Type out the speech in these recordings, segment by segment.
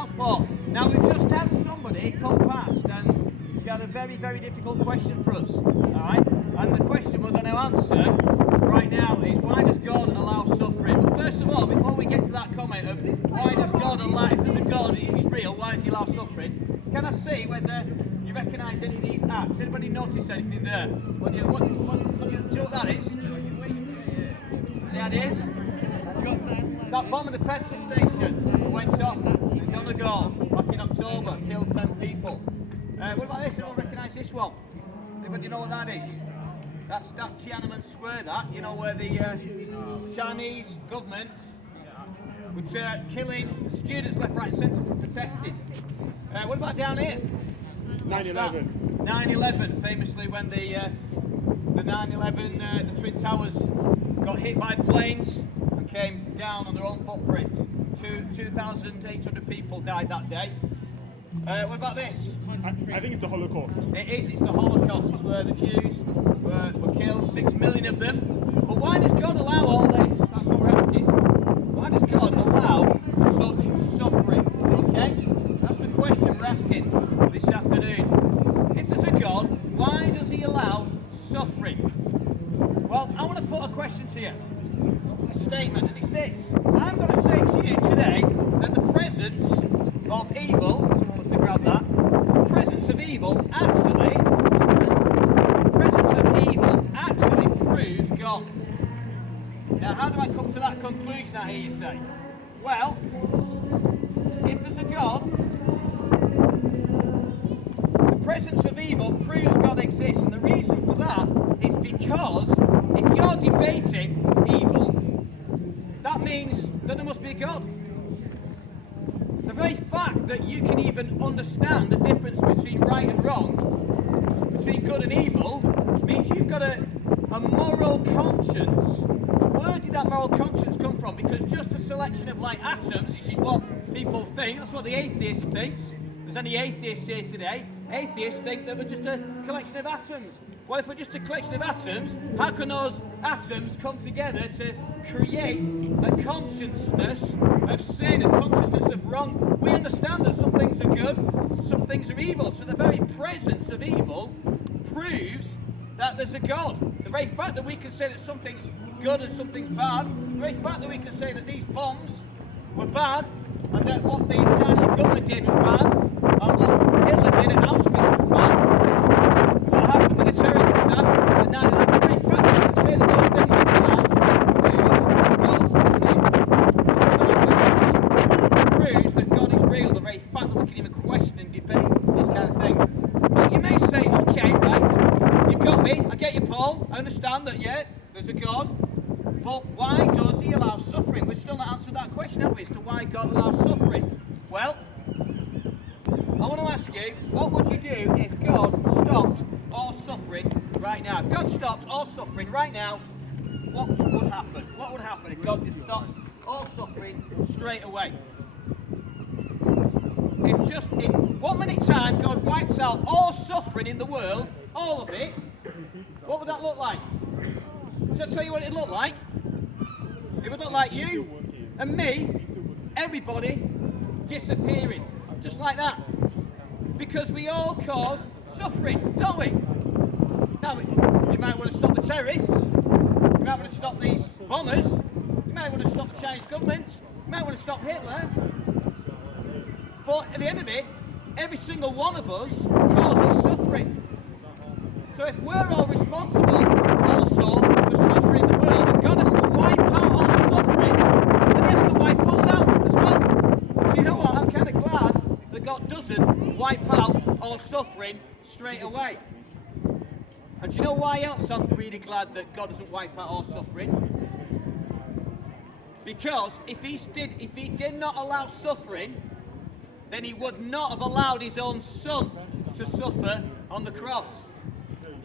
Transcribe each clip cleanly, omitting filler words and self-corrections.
mouthful. Now we've just had somebody come past and she had a very, very difficult question for us. Alright? And the question we're going to answer right now is, why does God allow suffering? But first of all, before we get to that comment of why does God allow, if there's a God, if he's real, why does he allow suffering? Can I see whether you recognise any of these acts? Anybody notice anything there? Do you know what that is? Any ideas? It's that bomb at the petrol station went off in Donegal back in October, killed 10 people. What about this? Anyone recognise this one? Anybody know what that is? That's Tiananmen Square, that, you know, where the Chinese government were killing students left, right and centre for protesting. What about down here? 9/11. 9/11, famously when the 9/11, the Twin Towers got hit by planes and came down on their own footprint. 2,800 people died that day. What about this? I think it's the Holocaust. It is, it's the Holocaust. It's where the Jews were killed, 6 million of them. But why does God allow all this? That's what we're asking. Why does God allow such suffering? Okay? That's the question we're asking this afternoon. If there's a God, why does he allow suffering? Well, I want to put a question to you. A statement, and it's this. I'm going to say to you today that the presence of evil, someone wants to grab that, the presence of evil actually proves God. Now, how do I come to that conclusion, I hear you say? Well, if there's a God, the presence of evil proves God exists, and the reason for that is because if you're debating evil, that means that there must be a God. The very fact that you can even understand the difference between right and wrong, between good and evil, means you've got a moral conscience. Where did that moral conscience come from? Because just a selection of like atoms, which is what people think, that's what the atheist thinks. If there's any atheists here today, atheists think that we're just a collection of atoms. Well, if we're just a collection of atoms, how can those atoms come together to create a consciousness of sin, a consciousness of wrong? We understand that some things are good, some things are evil. So the very presence of evil proves that there's a God. The very fact that we can say that something's good and something's bad, the very fact that we can say that these bombs were bad, and that what the Chinese government did was bad, and what Hitler did at Auschwitz was bad, what happened with the terrorist attack at 9/11, the very fact that we can say that those things are bad proves that God is real. The very fact that we can even question and debate these kind of things. But you may say, okay, right, you've got me, I get you, Paul, I understand that, yeah, there's a God, but why does he allow suffering? We've still not answered that question, have we, as to why God allows suffering? Well, I want to ask you, what would you do if God stopped all suffering right now? If God stopped all suffering right now, what would happen? What would happen if God just stopped all suffering straight away? If just in 1 minute time God wipes out all suffering in the world, all of it, what would that look like? Shall I tell you what it'd look like? It would look like you and me, everybody, disappearing. Just like that. Because we all cause suffering, don't we? Now, you might want to stop the terrorists, you might want to stop these bombers, you might want to stop the Chinese government, you might want to stop Hitler, but at the end of it, every single one of us causes suffering. So if we're all responsible also for suffering in the world, and God has to wipe out all suffering, then he has to wipe us out as well. So you know what, I'm kind of glad that God doesn't wipe out all suffering straight away. And do you know why else I'm really glad that God doesn't wipe out all suffering? Because if he did not allow suffering, then he would not have allowed his own son to suffer on the cross.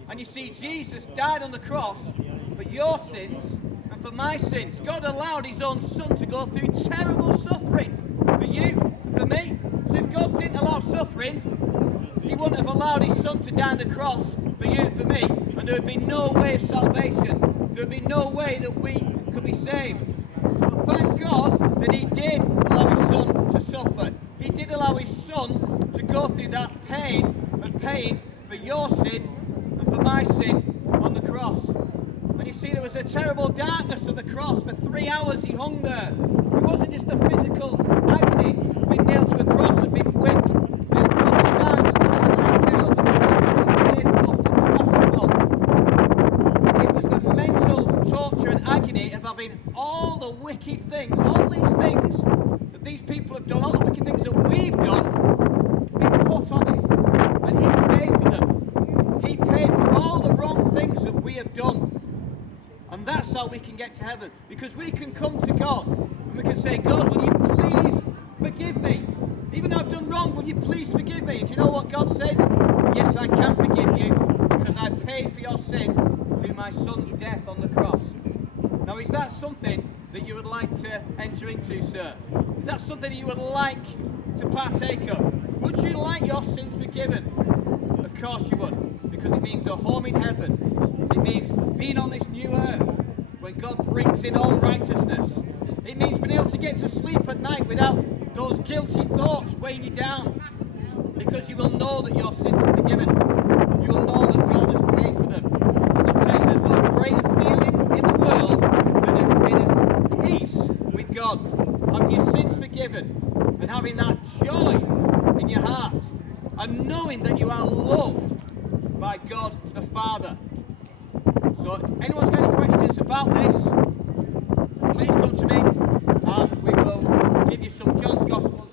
And you see, Jesus died on the cross for your sins and for my sins. God allowed his own son to go through terrible suffering for you, for me. So if God didn't allow suffering, he wouldn't have allowed his son to die on the cross for you and for me. And there would be no way of salvation. There would be no way that we could be saved. But thank God that he did allow his son to suffer. He He did allow his son to go through that pain of paying for your sin and for my sin on the cross. And you see, there was a terrible darkness on the cross. For 3 hours he hung there. It wasn't just a physical agony, being nailed to a cross and being whipped. It was the mental torture and agony of having all the wicked things, all these things that these people have done, all the wicked things that we've done, been put on him. And he paid for them. He paid for all the wrong things that we have done. And that's how we can get to heaven. Because we can come to God and we can say, God, will you please forgive me? Even though I've done wrong, will you please forgive me? And do you know what God says? Yes, I can forgive you because I paid for your sin through my son's death on the cross. Now, is that something that you would like to enter into, sir? Is that something that you would like to partake of? Would you like your sins forgiven? Of course you would, because it means a home in heaven. It means being on this new earth when God brings in all righteousness. It means being able to get to sleep at night without those guilty thoughts weighing you down, because you will know that your sins are forgiven. You will know that God has paid for them. I'll tell you, there's no greater feeling in the world than being at peace with God, having your sins forgiven, and having that joy in your heart, and knowing that you are loved by God the Father. So, if anyone's got any questions about this, please come to me, and we will give you some John's Gospel.